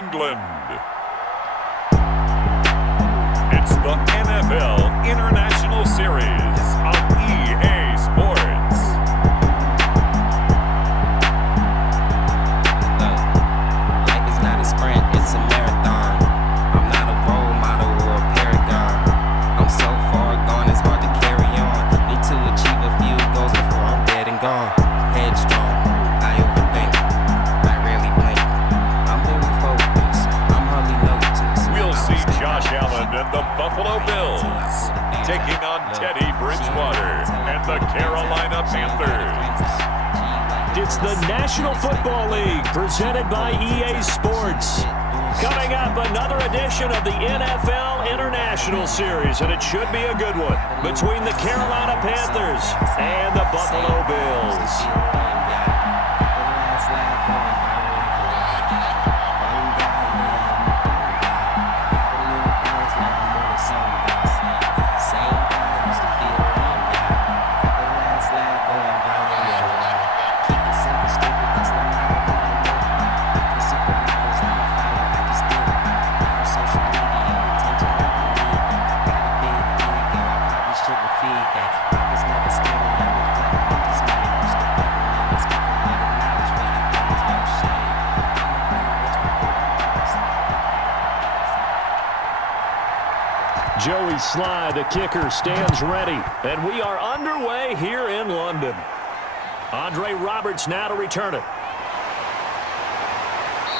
England. It's the NFL International Series on EA Sports. Life is not a sprint, it's a marathon. I'm not a role model or a paragon. I'm so far gone, it's hard to carry on. Need to achieve a few goals before I'm dead and gone. Headstrong, I overthink, I rarely blink. I'm very focused, I'm hardly noticed. We'll see Josh Allen and the Buffalo Bills taking on Teddy Bridgewater and the Carolina Panthers. It's the National Football League presented by EA Sports. Coming up, another edition of the NFL International Series, and it should be a good one, between the Carolina Panthers and the Buffalo Bills. Joey Sly, the kicker, stands ready. And we are underway here in London. Andre Roberts now to return it.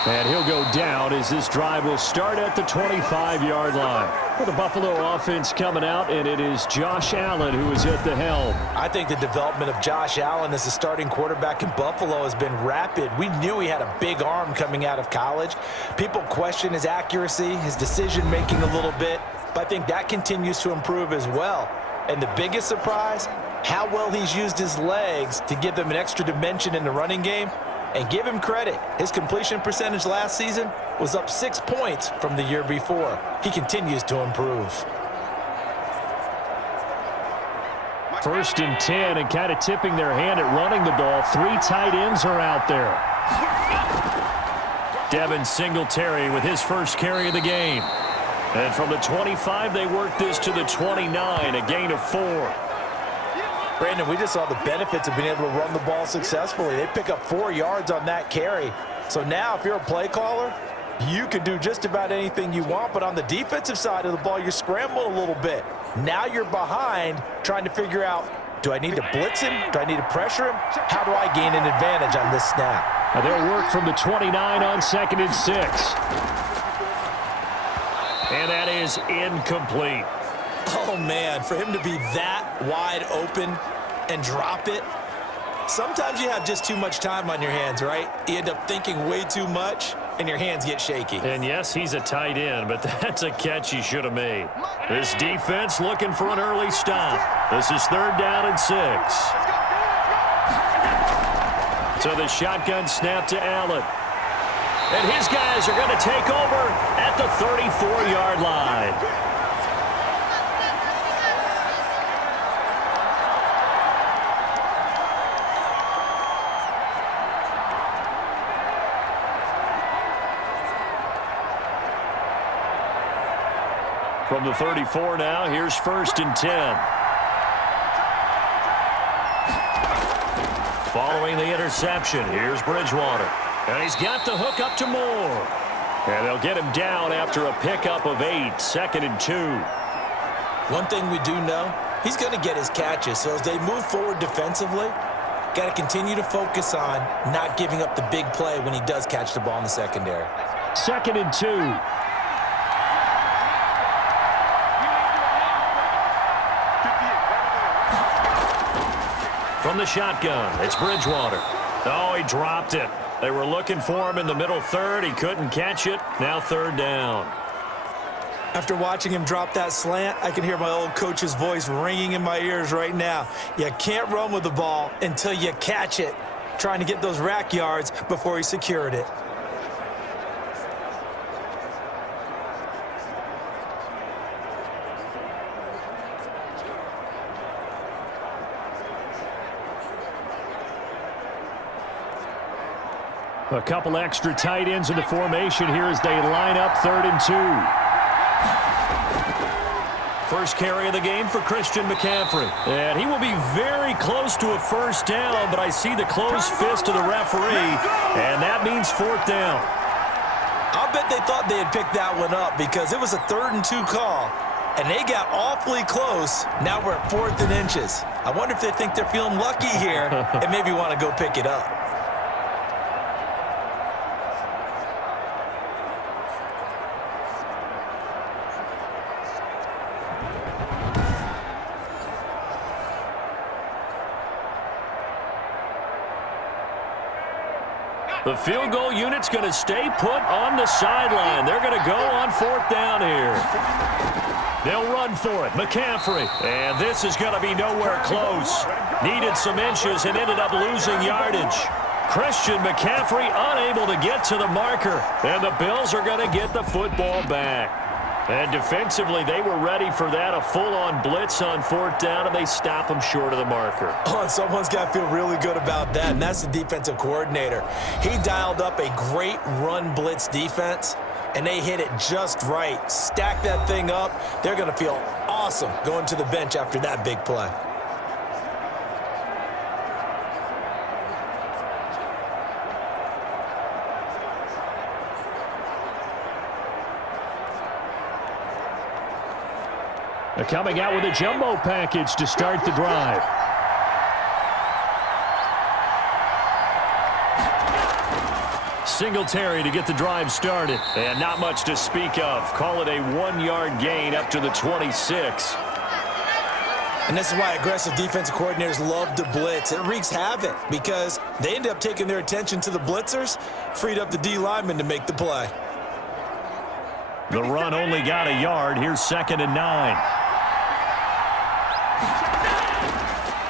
And he'll go down as this drive will start at the 25-yard line. With the Buffalo offense coming out, and it is Josh Allen who is at the helm. I think the development of Josh Allen as a starting quarterback in Buffalo has been rapid. We knew he had a big arm coming out of college. People question his accuracy, his decision-making a little bit, but I think that continues to improve as well. And the biggest surprise, how well he's used his legs to give them an extra dimension in the running game. And give him credit, his completion percentage last season was up 6 points from the year before. He continues to improve. 1st and 10, and kind of tipping their hand at running the ball. 3 tight ends are out there. Devin Singletary with his first carry of the game. And from the 25, they work this to the 29, a gain of 4. Brandon, we just saw the benefits of being able to run the ball successfully. They pick up 4 yards on that carry. So now if you're a play caller, you can do just about anything you want. But on the defensive side of the ball, you're scrambling a little bit. Now you're behind trying to figure out, do I need to blitz him? Do I need to pressure him? How do I gain an advantage on this snap? Now they'll work from the 29 on 2nd and 6. And that is incomplete. Oh, man, for him to be that wide open and drop it, sometimes you have just too much time on your hands, right? You end up thinking way too much, and your hands get shaky. And, yes, he's a tight end, but that's a catch he should have made. This defense looking for an early stop. This is 3rd down and 6. So the shotgun snap to Allen. And his guys are going to take over at the 34-yard line. From the 34 now, here's 1st and 10. Following the interception, here's Bridgewater. And he's got the hook up to Moore. And they'll get him down after a pickup of 8, 2nd and 2. One thing we do know, he's going to get his catches. So as they move forward defensively, got to continue to focus on not giving up the big play when he does catch the ball in the secondary. 2nd and 2. From the shotgun, it's Bridgewater. Oh, he dropped it. They were looking for him in the middle 3rd. He couldn't catch it. Now 3rd down. After watching him drop that slant, I can hear my old coach's voice ringing in my ears right now. You can't run with the ball until you catch it. Trying to get those rack yards before he secured it. A couple extra tight ends into formation here as they line up 3rd and 2. First carry of the game for Christian McCaffrey. And he will be very close to a first down, but I see the closed fist of the referee, and that means 4th down. I'll bet they thought they had picked that one up because it was a 3rd and 2 call, and they got awfully close. Now we're at 4th and inches. I wonder if they think they're feeling lucky here and maybe want to go pick it up. The field goal unit's going to stay put on the sideline. They're going to go on 4th down here. They'll run for it. McCaffrey. And this is going to be nowhere close. Needed some inches and ended up losing yardage. Christian McCaffrey unable to get to the marker. And the Bills are going to get the football back. And defensively, they were ready for that, a full-on blitz on 4th down, and they stop them short of the marker. Oh, and someone's got to feel really good about that, and that's the defensive coordinator. He dialed up a great run blitz defense, and they hit it just right. Stack that thing up. They're going to feel awesome going to the bench after that big play. They're coming out with a jumbo package to start the drive. Singletary to get the drive started. And not much to speak of. Call it a 1-yard gain up to the 26. And this is why aggressive defensive coordinators love to blitz. It wreaks havoc because they end up taking their attention to the blitzers, freed up the D lineman to make the play. The run only got a yard. Here's 2nd and 9.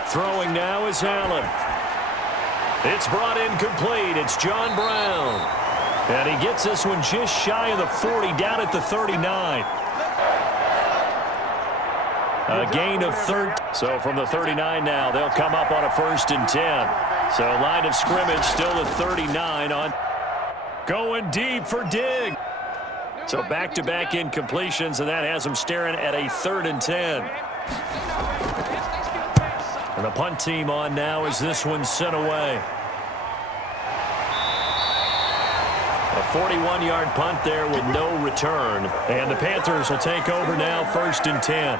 Throwing now is Allen. It's brought in complete. It's John Brown. And he gets this one just shy of the 40, down at the 39. A gain of 30. So from the 39 now, they'll come up on a 1st and 10. So line of scrimmage still at 39 on. Going deep for Diggs. So back-to-back incompletions, and that has them staring at a 3rd and 10. And the punt team on now as this one's sent away. A 41-yard punt there with no return. And the Panthers will take over now, 1st and 10.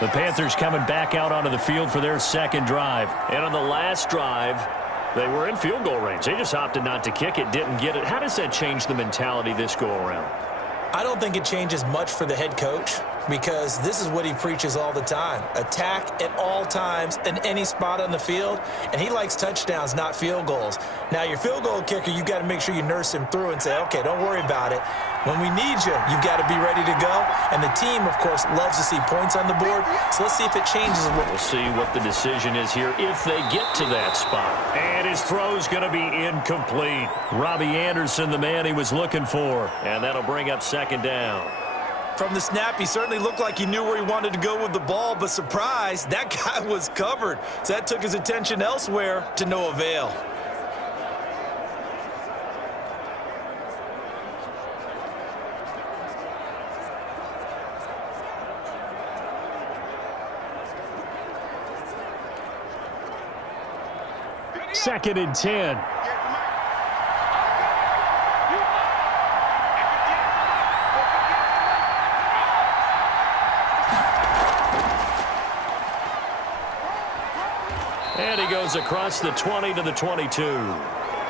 The Panthers coming back out onto the field for their 2nd drive. And on the last drive, they were in field goal range. They just opted not to kick it, didn't get it. How does that change the mentality this go-around? I don't think it changes much for the head coach because this is what he preaches all the time. Attack at all times in any spot on the field, and he likes touchdowns, not field goals. Now, your field goal kicker, you got to make sure you nurse him through and say, okay, don't worry about it. When we need you, you've got to be ready to go. And the team, of course, loves to see points on the board. So let's see if it changes a little. We'll see what the decision is here if they get to that spot. And his throw's going to be incomplete. Robbie Anderson, the man he was looking for. And that'll bring up 2nd down. From the snap, he certainly looked like he knew where he wanted to go with the ball, but surprise, that guy was covered. So that took his attention elsewhere to no avail. Second and 10. And he goes across the 20 to the 22.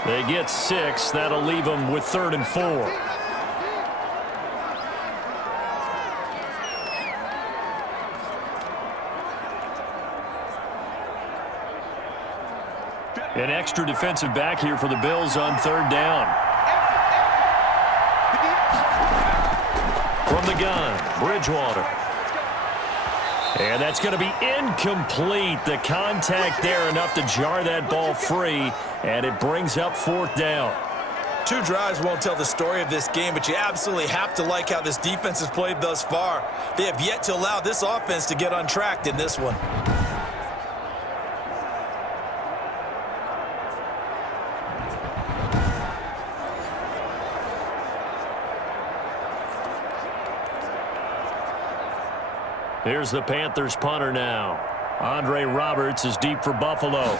They get 6. That'll leave them with 3rd and 4. An extra defensive back here for the Bills on 3rd down. From the gun, Bridgewater. And that's going to be incomplete. The contact there enough to jar that ball free, and it brings up 4th down. 2 drives won't tell the story of this game, but you absolutely have to like how this defense has played thus far. They have yet to allow this offense to get untracked in this one. Here's the Panthers punter now. Andre Roberts is deep for Buffalo.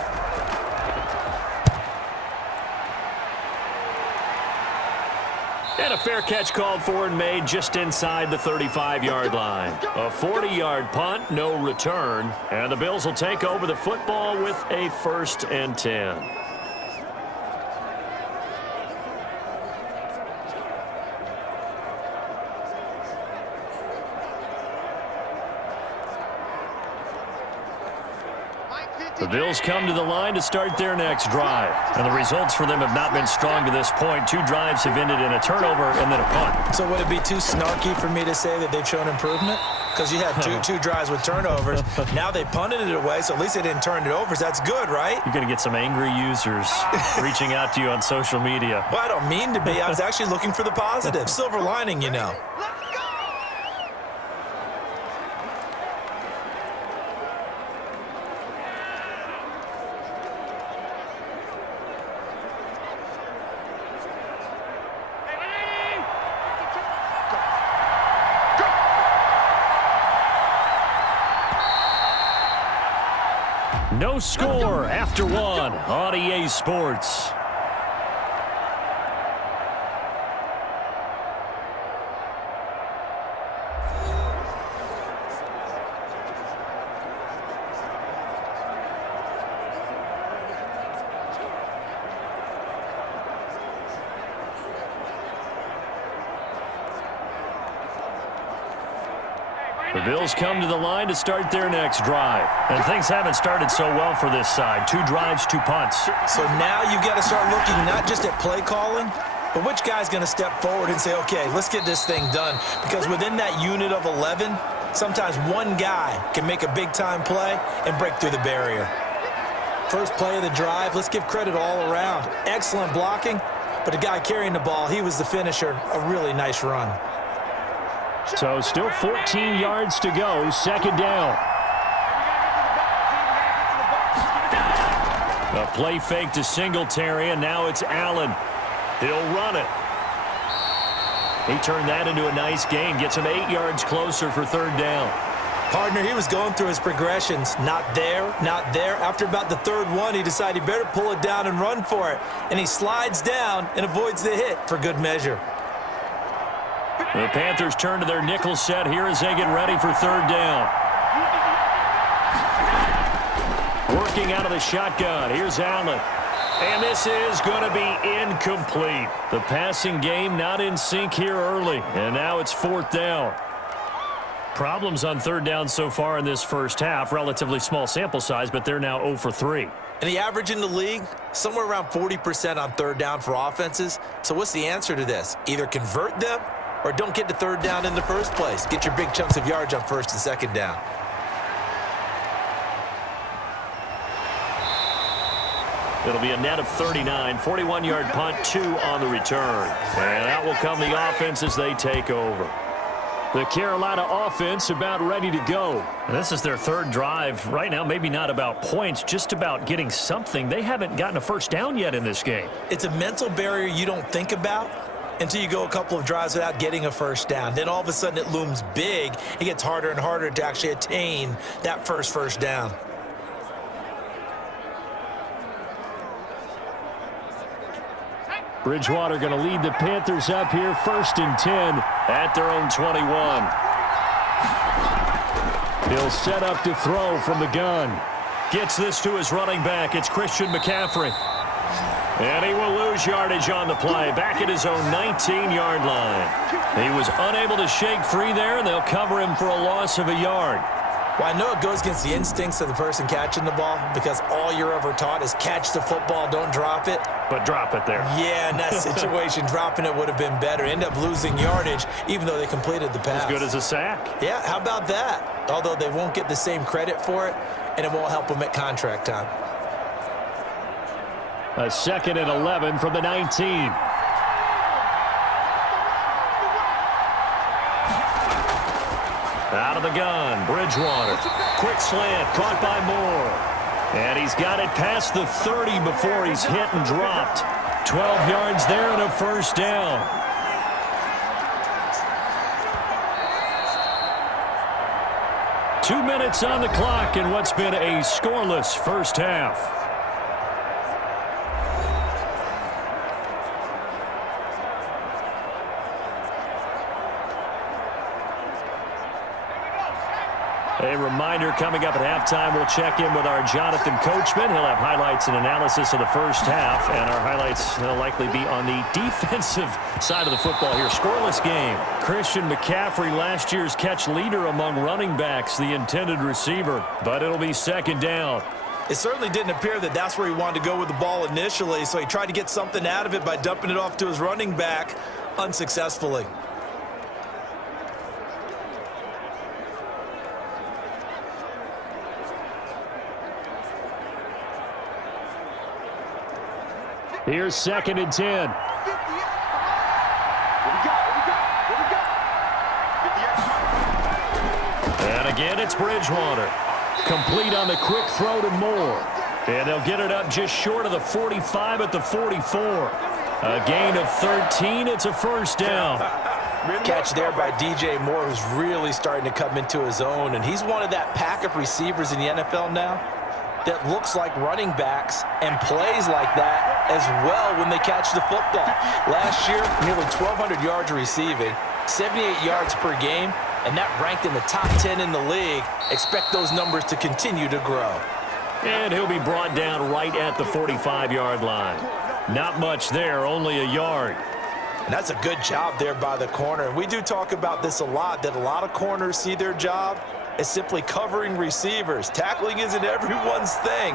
And a fair catch called for and made just inside the 35-yard line. A 40-yard punt, no return. And the Bills will take over the football with a 1st and 10. The Bills come to the line to start their next drive. And the results for them have not been strong to this point. 2 drives have ended in a turnover and then a punt. So would it be too snarky for me to say that they've shown improvement? Because you had two drives with turnovers. Now they punted it away, so at least they didn't turn it over. So that's good, right? You're going to get some angry users reaching out to you on social media. Well, I don't mean to be. I was actually looking for the positive. Silver lining, you know. No score after 1 on EA Sports. The Bills come to the line to start their next drive. And things haven't started so well for this side. 2 drives, 2 punts. So now you've got to start looking not just at play calling, but which guy's going to step forward and say, okay, let's get this thing done. Because within that unit of 11, sometimes one guy can make a big-time play and break through the barrier. First play of the drive, let's give credit all around. Excellent blocking, but the guy carrying the ball, he was the finisher. A really nice run. So still 14 yards to go, 2nd down. A play fake to Singletary, and now it's Allen. He'll run it. He turned that into a nice gain, gets him 8 yards closer for 3rd down. Partner, he was going through his progressions. Not there, not there. After about the 3rd one, he decided he better pull it down and run for it. And he slides down and avoids the hit for good measure. The Panthers turn to their nickel set here as they get ready for 3rd down. Working out of the shotgun. Here's Allen. And this is going to be incomplete. The passing game not in sync here early. And now it's 4th down. Problems on 3rd down so far in this first half. Relatively small sample size, but they're now 0 for 3. And the average in the league, somewhere around 40% on 3rd down for offenses. So what's the answer to this? Either convert them or don't get to 3rd down in the first place. Get your big chunks of yards on 1st and 2nd down. It'll be a net of 39, 41-yard punt, 2 on the return. And out will come the offense as they take over. The Carolina offense about ready to go. And this is their 3rd drive. Right now, maybe not about points, just about getting something. They haven't gotten a 1st down yet in this game. It's a mental barrier you don't think about until you go a couple of drives without getting a 1st down. Then all of a sudden it looms big. It gets harder and harder to actually attain that first down. Bridgewater going to lead the Panthers up here, 1st and 10 at their own 21. He'll set up to throw from the gun. Gets this to his running back. It's Christian McCaffrey. And he will lose yardage on the play, back at his own 19-yard line. He was unable to shake free there, and they'll cover him for a loss of a yard. Well, I know it goes against the instincts of the person catching the ball because all you're ever taught is catch the football, don't drop it. But drop it there. Yeah, in that situation, dropping it would have been better. End up losing yardage, even though they completed the pass. As good as a sack. Yeah, how about that? Although they won't get the same credit for it, and it won't help them at contract time. A 2nd and 11 from the 19. Out of the gun, Bridgewater. Quick slant, caught by Moore. And he's got it past the 30 before he's hit and dropped. 12 yards there and a 1st down. 2 minutes on the clock in what's been a scoreless first half. A reminder coming up at halftime, we'll check in with our Jonathan Coachman. He'll have highlights and analysis of the first half, and our highlights will likely be on the defensive side of the football here. Scoreless game. Christian McCaffrey, last year's catch leader among running backs, the intended receiver, but it'll be second down. It certainly didn't appear that that's where he wanted to go with the ball initially, so he tried to get something out of it by dumping it off to his running back unsuccessfully. Here's 2nd and 10. And again, it's Bridgewater. Complete on the quick throw to Moore. And they'll get it up just short of the 45 at the 44. A gain of 13. It's a first down. Catch there by DJ Moore, who's really starting to come into his own. And he's one of that pack of receivers in the NFL now that looks like running backs and plays like that as well when they catch the football. Last year, nearly 1,200 yards receiving, 78 yards per game, and that ranked in the top 10 in the league. Expect those numbers to continue to grow. And he'll be brought down right at the 45-yard line. Not much there, only a yard. And that's a good job there by the corner. We do talk about this a lot, that a lot of corners see their job as simply covering receivers. Tackling isn't everyone's thing.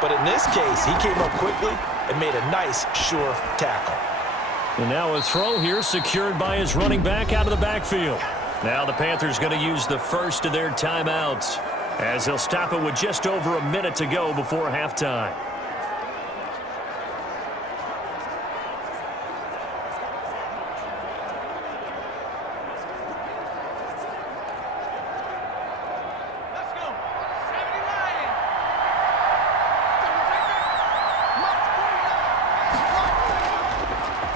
But in this case, he came up quickly and made a nice, sure tackle. And now a throw here secured by his running back out of the backfield. Now the Panthers going to use the first of their timeouts as they'll stop it with just over a minute to go before halftime.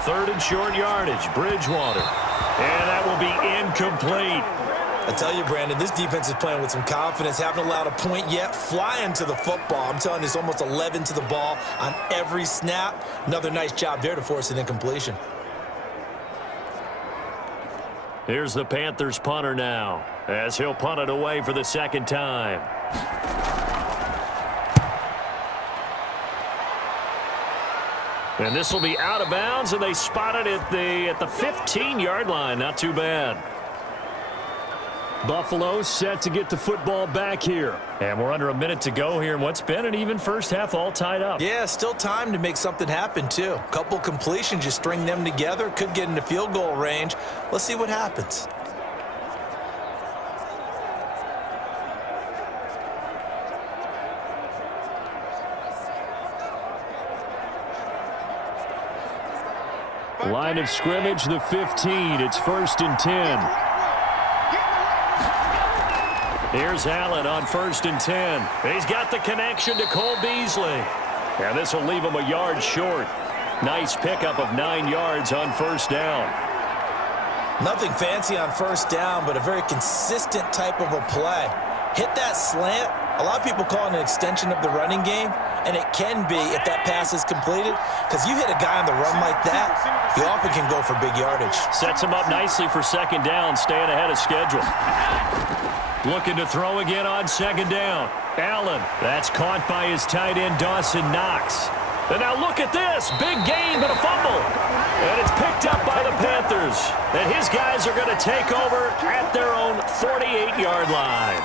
Third and short yardage, Bridgewater. And that will be incomplete. I tell you, Brandon, this defense is playing with some confidence. Haven't allowed a point yet. Flying to the football. I'm telling you, it's almost 11 to the ball on every snap. Another nice job there to force an incompletion. Here's the Panthers punter now, as he'll punt it away for the second time. And this will be out of bounds, and they spot it at the 15-yard line. Not too bad. Buffalo set to get the football back here. And we're under a minute to go here in what's been an even first half, all tied up. Yeah, still time to make something happen, too. A couple completions, you string them together, could get into field goal range. Let's see what happens. Line of scrimmage, the 15. It's 1st and 10. Here's Allen on 1st and 10. He's got the connection to Cole Beasley. And this will leave him a yard short. Nice pickup of 9 yards on first down. Nothing fancy on first down, but a very consistent type of a play. Hit that slant. A lot of people call it an extension of the running game, and it can be if that pass is completed, because you hit a guy on the run like that, he often can go for big yardage. Sets him up nicely for second down, staying ahead of schedule. Looking to throw again on second down. Allen, that's caught by his tight end, Dawson Knox. And now look at this, big gain but a fumble. And it's picked up by the Panthers. And his guys are going to take over at their own 48-yard line.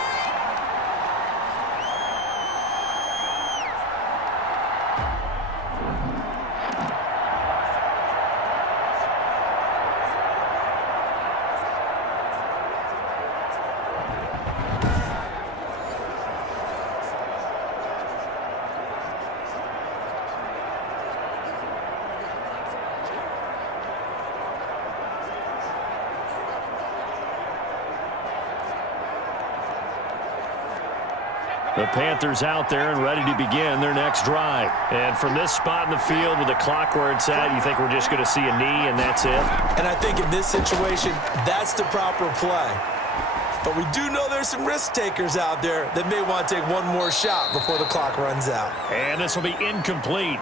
The Panthers out there and ready to begin their next drive. And from this spot in the field with the clock where it's at, you think we're just going to see a knee and that's it? And I think in this situation, that's the proper play. But we do know there's some risk takers out there that may want to take one more shot before the clock runs out. And this will be incomplete.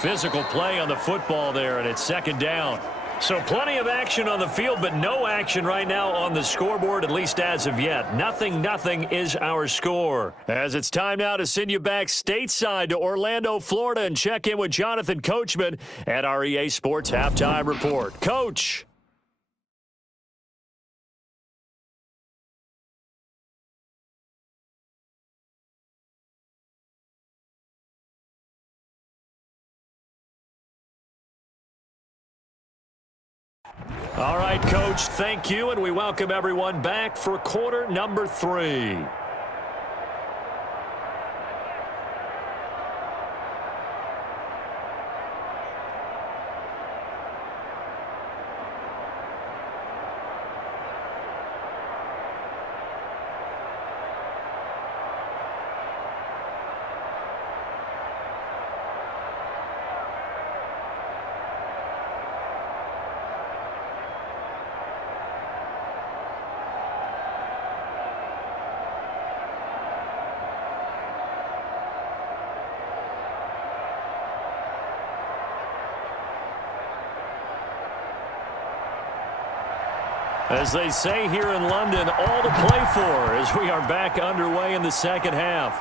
Physical play on the football there, and it's second down. So plenty of action on the field, but no action right now on the scoreboard, at least as of yet. Nothing is our score. As it's time now to send you back stateside to Orlando, Florida, and check in with Jonathan Coachman at our EA Sports Halftime Report. Coach. All right, Coach, thank you, and we welcome everyone back for quarter number 3. As they say here in London, all to play for as we are back underway in the second half.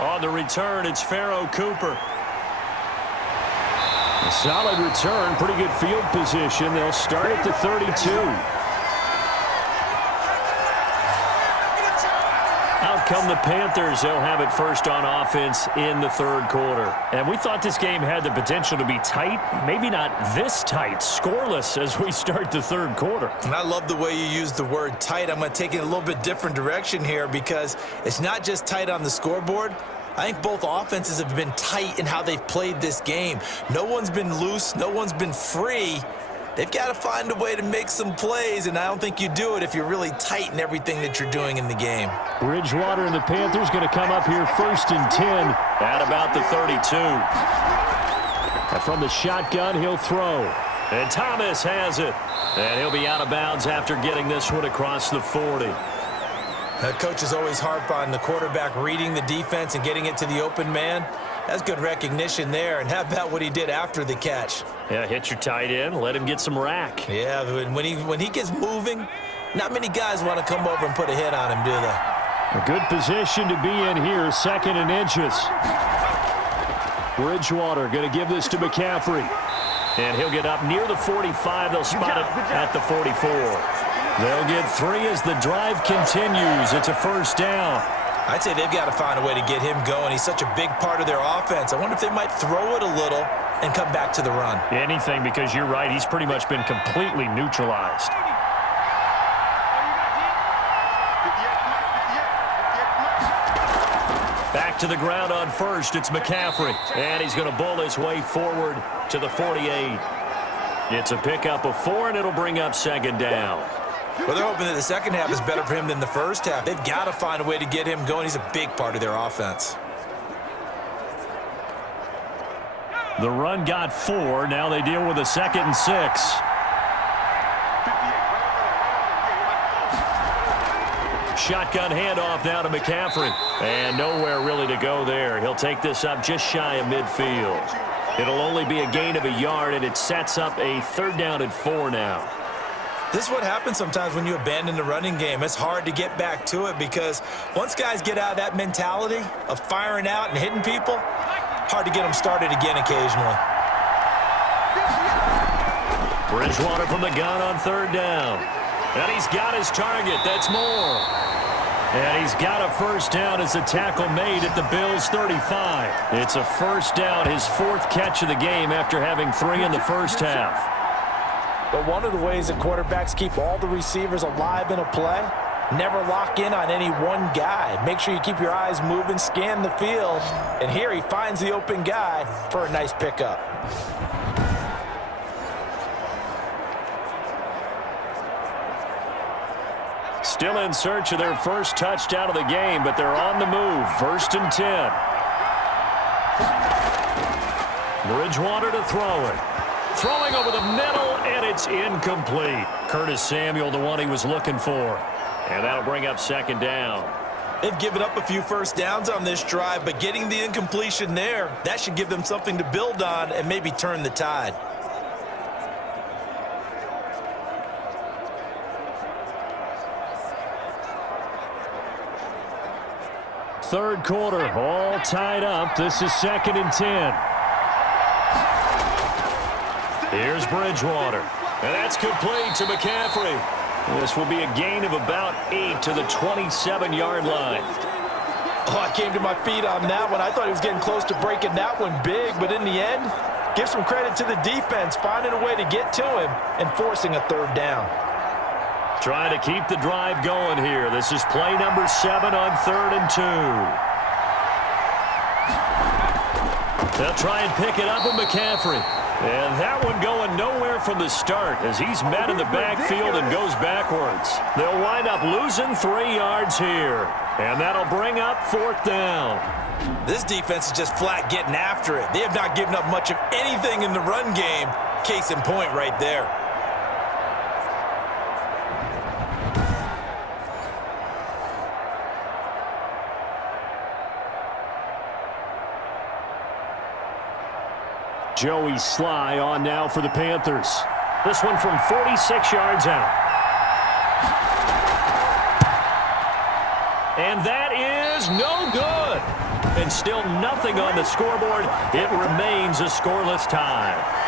On the return, it's Pharaoh Cooper. A solid return, pretty good field position. They'll start at the 32. Out come the Panthers. They'll have it first on offense in the third quarter. And we thought this game had the potential to be tight. Maybe not this tight. Scoreless as we start the third quarter. And I love the way you use the word tight. I'm going to take it in a little bit different direction here because it's not just tight on the scoreboard. I think both offenses have been tight in how they've played this game. No one's been loose. No one's been free. They've got to find a way to make some plays, and I don't think you do it if you're really tight in everything that you're doing in the game. Bridgewater and the Panthers going to come up here first and 10 at about the 32. And from the shotgun, he'll throw. And Thomas has it. And he'll be out of bounds after getting this one across the 40. Coaches always harp on the quarterback reading the defense and getting it to the open man. That's good recognition there. And how about what he did after the catch? Yeah, hit your tight end, let him get some rack. Yeah, when he gets moving, not many guys want to come over and put a hit on him, do they? A good position to be in here, second and inches. Bridgewater going to give this to McCaffrey. And he'll get up near the 45. They'll spot it at the 44. They'll get 3 as the drive continues. It's a first down. I'd say they've got to find a way to get him going. He's such a big part of their offense. I wonder if they might throw it a little and come back to the run. Anything, because you're right. He's pretty much been completely neutralized. Back to the ground on first. It's McCaffrey. And he's going to bull his way forward to the 48. It's a pickup of 4, and it'll bring up second down. Well, they're hoping that the second half is better for him than the first half. They've got to find a way to get him going. He's a big part of their offense. The run got 4. Now they deal with a 2nd and 6. Shotgun handoff now to McCaffrey. And nowhere really to go there. He'll take this up just shy of midfield. It'll only be a gain of a yard, and it sets up a 3rd down and 4 now. This is what happens sometimes when you abandon the running game. It's hard to get back to it because once guys get out of that mentality of firing out and hitting people, hard to get them started again occasionally. Bridgewater from the gun on 3rd down. And he's got his target. That's more. And he's got a first down as a tackle made at the Bills' 35. It's a first down, his 4th catch of the game after having 3 in the first half. But one of the ways that quarterbacks keep all the receivers alive in a play, never lock in on any one guy. Make sure you keep your eyes moving, scan the field. And here he finds the open guy for a nice pickup. Still in search of their first touchdown of the game, but they're on the move. 1st and 10. Bridgewater to throw it. Throwing over the middle, and it's incomplete. Curtis Samuel, the one he was looking for. And that'll bring up second down. They've given up a few first downs on this drive, but getting the incompletion there, that should give them something to build on and maybe turn the tide. Third quarter, all tied up. This is 2nd and 10. Here's Bridgewater. And that's complete to McCaffrey. This will be a gain of about 8 to the 27-yard line. Oh, I came to my feet on that one. I thought he was getting close to breaking that one big, but in the end, give some credit to the defense, finding a way to get to him and forcing a third down. Trying to keep the drive going here. This is play number 7 on 3rd and 2. They'll try and pick it up with McCaffrey. And that one going nowhere from the start as he's met in the backfield and goes backwards. They'll wind up losing 3 yards here. And that'll bring up 4th down. This defense is just flat getting after it. They have not given up much of anything in the run game. Case in point right there. Joey Sly on now for the Panthers. This one from 46 yards out. And that is no good. And still nothing on the scoreboard. It remains a scoreless tie.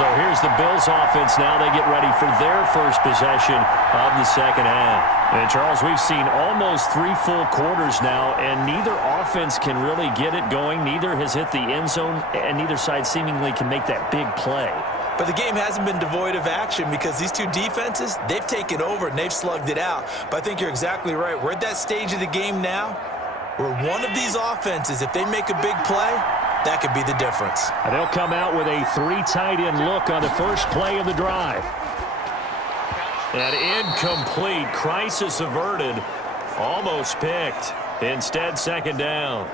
So here's the Bills offense now. They get ready for their first possession of the second half. And Charles, we've seen almost 3 full quarters now, and neither offense can really get it going. Neither has hit the end zone, and neither side seemingly can make that big play. But the game hasn't been devoid of action because these two defenses, they've taken over and they've slugged it out. But I think you're exactly right. We're at that stage of the game now where one of these offenses, if they make a big play, that could be the difference. And they'll come out with a 3 tight end look on the first play of the drive. And incomplete. Crisis averted. Almost picked. Instead, second down.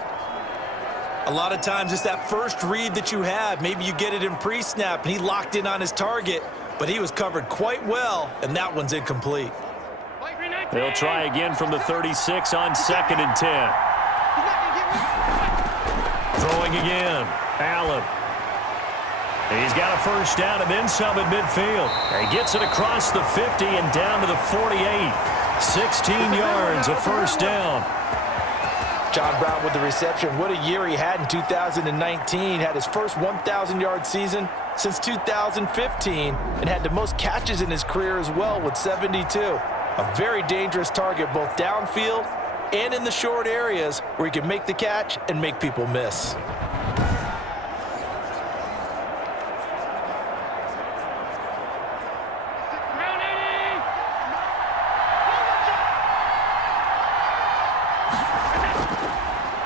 A lot of times it's that first read that you have. Maybe you get it in pre-snap and he locked in on his target, but he was covered quite well, and that one's incomplete. They'll try again from the 36 on 2nd and 10. Throwing again. Allen. He's got a first down and then some at midfield. He gets it across the 50 and down to the 48. 16 yards, a first down. John Brown with the reception. What a year he had in 2019. Had his first 1,000-yard season since 2015 and had the most catches in his career as well with 72. A very dangerous target both downfield and in the short areas where he can make the catch and make people miss.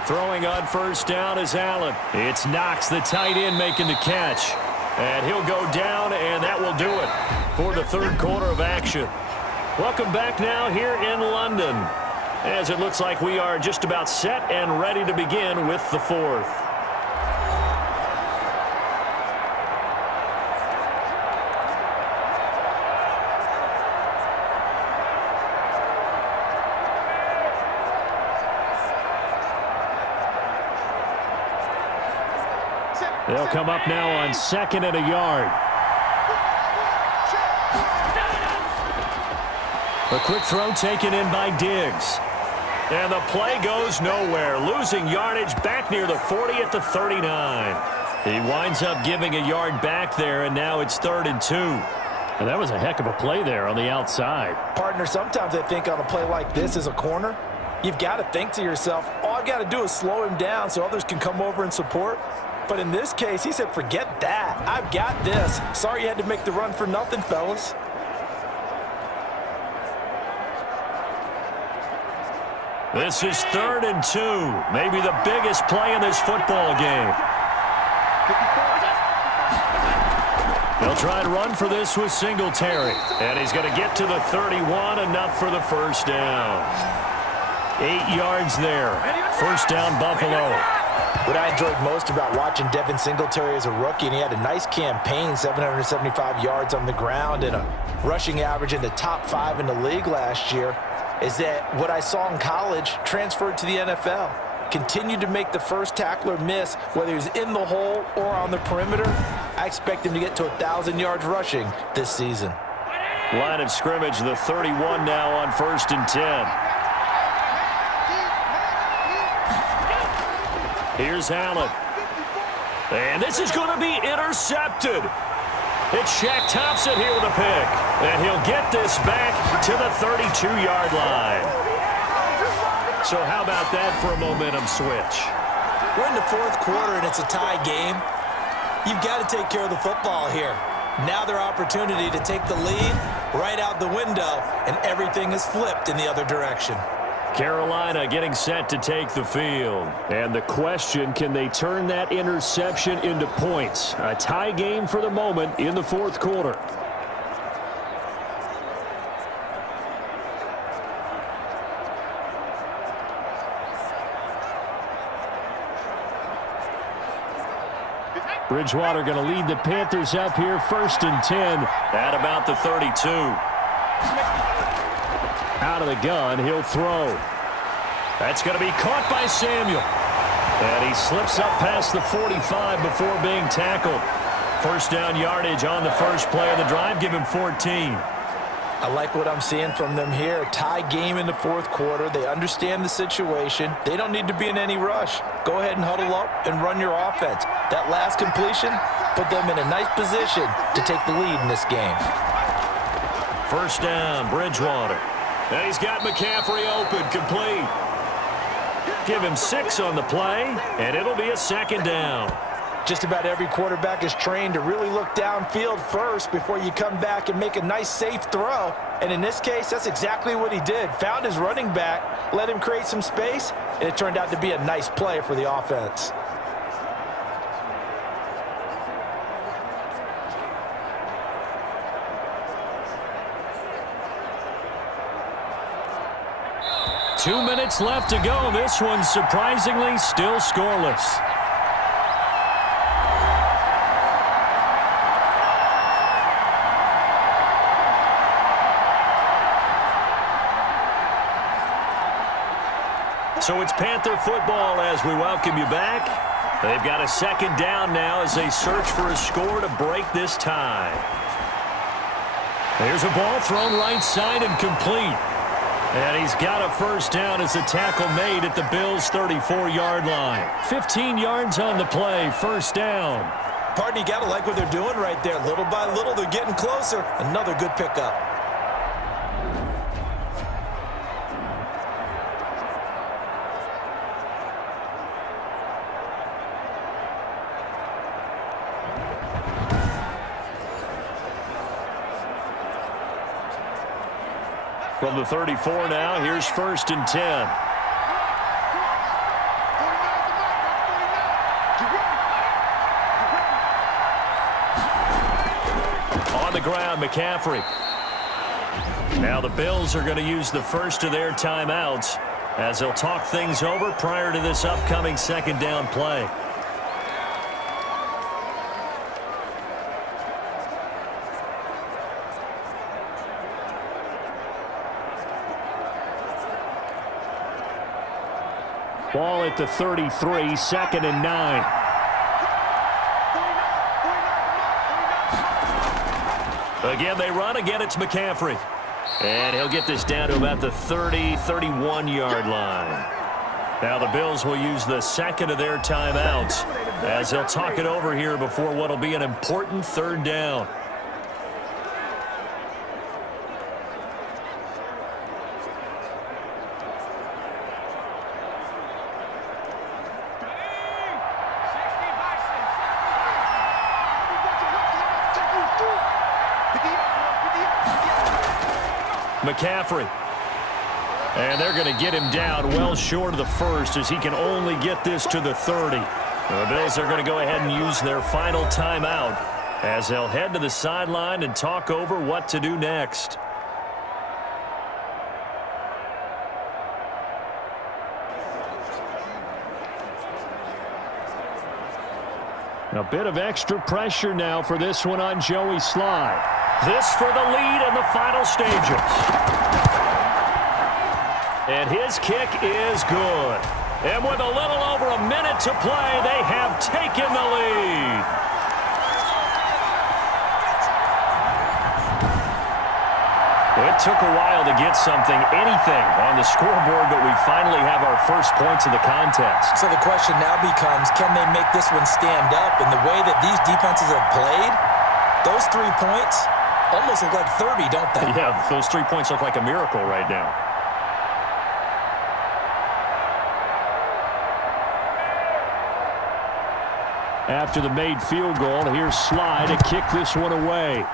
Throwing on first down is Allen. It's Knox, the tight end, making the catch. And he'll go down, and that will do it for the third quarter of action. Welcome back now here in London, as it looks like we are just about set and ready to begin with the fourth. They'll come up now on 2nd and a yard. A quick throw taken in by Diggs. And the play goes nowhere. Losing yardage back near the 40 at the 39. He winds up giving a yard back there, and now it's 3rd and 2. And that was a heck of a play there on the outside. Partner, sometimes I think on a play like this as a corner, you've got to think to yourself, all I got to do is slow him down so others can come over and support. But in this case, he said, forget that. I've got this. Sorry you had to make the run for nothing, fellas. This is 3rd and 2. Maybe the biggest play in this football game. They'll try to run for this with Singletary. And he's going to get to the 31, enough for the first down. 8 yards there. First down, Buffalo. What I enjoyed most about watching Devin Singletary as a rookie, and he had a nice campaign, 775 yards on the ground and a rushing average in the top 5 in the league last year, is that what I saw in college transferred to the NFL. Continued to make the first tackler miss, whether he's in the hole or on the perimeter. I expect him to get to 1,000 yards rushing this season. Line of scrimmage, the 31 now on 1st and 10. Here's Allen. And this is going to be intercepted. It's Shaq Thompson here with a pick. And he'll get this back to the 32-yard line. So how about that for a momentum switch? We're in the fourth quarter, and it's a tie game. You've got to take care of the football here. Now their opportunity to take the lead right out the window, and everything is flipped in the other direction. Carolina getting set to take the field. And the question, can they turn that interception into points? A tie game for the moment in the fourth quarter. Bridgewater going to lead the Panthers up here, 1st and 10 at about the 32. Out of the gun, he'll throw. That's going to be caught by Samuel. And he slips up past the 45 before being tackled. First down yardage on the first play of the drive. Give him 14. I like what I'm seeing from them here. Tie game in the fourth quarter. They understand the situation. They don't need to be in any rush. Go ahead and huddle up and run your offense. That last completion put them in a nice position to take the lead in this game. First down, Bridgewater. And he's got McCaffrey open, complete. Give him 6 on the play, and it'll be a second down. Just about every quarterback is trained to really look downfield first before you come back and make a nice, safe throw. And in this case, that's exactly what he did. Found his running back, let him create some space, and it turned out to be a nice play for the offense. Two minutes left to go. This one surprisingly still scoreless. So it's Panther football as we welcome you back. They've got a second down now as they search for a score to break this tie. There's a ball thrown right side and complete. And he's got a first down as the tackle made at the Bills' 34-yard line. 15 yards on the play, first down. Pardon, you got to like what they're doing right there. Little by little, they're getting closer. Another good pickup. From the 34 now, here's 1st and 10. On the ground, McCaffrey. Now the Bills are going to use the first of their timeouts as they'll talk things over prior to this upcoming second down play. Ball at the 33, 2nd and 9. Again, they run. Again, it's McCaffrey. And he'll get this down to about the 30, 31-yard line. Now the Bills will use the second of their timeouts as they'll talk it over here before what will be an important third down. McCaffrey. And they're going to get him down well short of the first as he can only get this to the 30. The Bills are going to go ahead and use their final timeout as they'll head to the sideline and talk over what to do next. A bit of extra pressure now for this one on Joey Slye. This for the lead in the final stages. And his kick is good. And with a little over a minute to play, they have taken the lead. It took a while to get anything on the scoreboard, but we finally have our first points of the contest. So the question now becomes, can they make this one stand up? And the way that these defenses have played, those 3 points almost look like 30, don't they? Yeah, those 3 points look like a miracle right now. After the made field goal, here's Slye to kick this one away.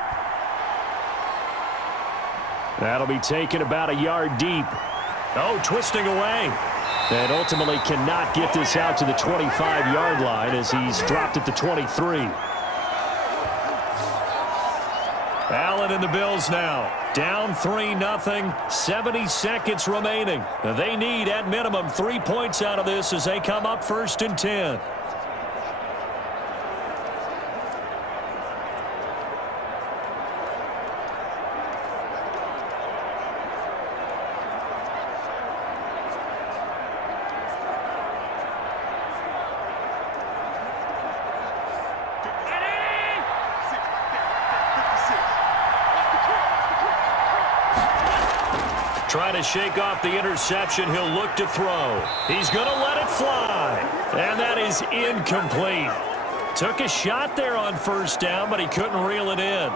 That'll be taken about a yard deep. Oh, twisting away. And ultimately cannot get this out to the 25-yard line as he's dropped at the 23. Allen and the Bills now. Down 3-0. 70 seconds remaining. They need, at minimum, 3 points out of this as they come up 1st and 10. Trying to shake off the interception. He'll look to throw. He's going to let it fly. And that is incomplete. Took a shot there on 1st down, but he couldn't reel it in.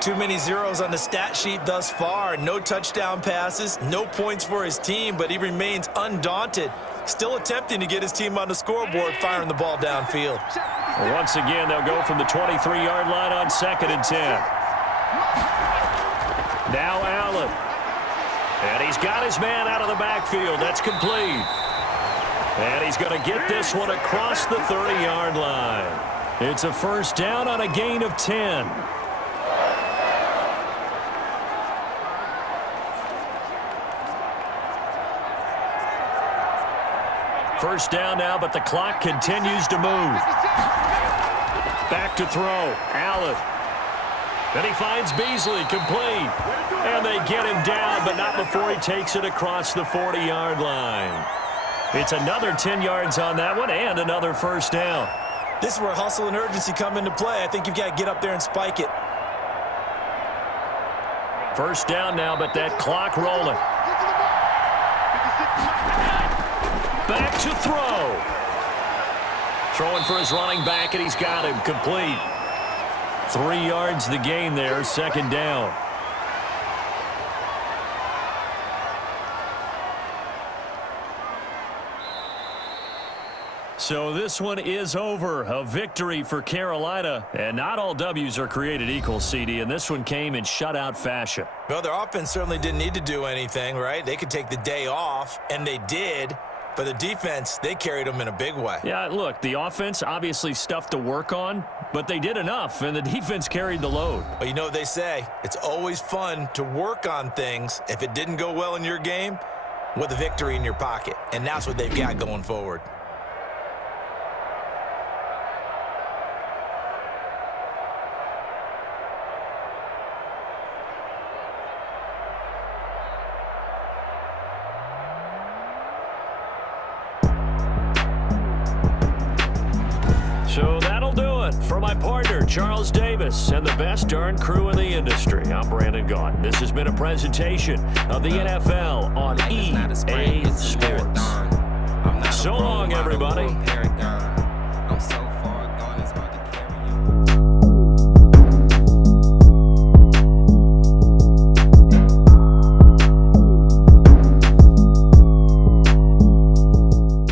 Too many zeros on the stat sheet thus far. No touchdown passes, no points for his team, but he remains undaunted. Still attempting to get his team on the scoreboard, firing the ball downfield. Well, once again, they'll go from the 23-yard line on 2nd and 10. Now Allen. And he's got his man out of the backfield. That's complete. And he's going to get this one across the 30-yard line. It's a 1st down on a gain of 10. First down now, but the clock continues to move. Back to throw. Allen. Then he finds Beasley, complete. And they get him down, but not before he takes it across the 40-yard line. It's another 10 yards on that one and another 1st down. This is where hustle and urgency come into play. I think you've got to get up there and spike it. 1st down now, but that clock rolling. Back to throw. Throwing for his running back, and he's got him, complete. 3 yards the gain there, 2nd down. So this one is over. A victory for Carolina. And not all W's are created equal, CD, and this one came in shutout fashion. Well, their offense certainly didn't need to do anything, right? They could take the day off, and they did. But the defense, they carried them in a big way. Yeah, look, the offense, obviously stuff to work on, but they did enough, and the defense carried the load. Well, you know what they say. It's always fun to work on things if it didn't go well in your game with a victory in your pocket. And that's what they've got going forward. So that'll do it for my partner, Charles Davis, and the best darn crew in the industry. I'm Brandon Gaudin. This has been a presentation of the NFL on EA Sports. So long, everybody.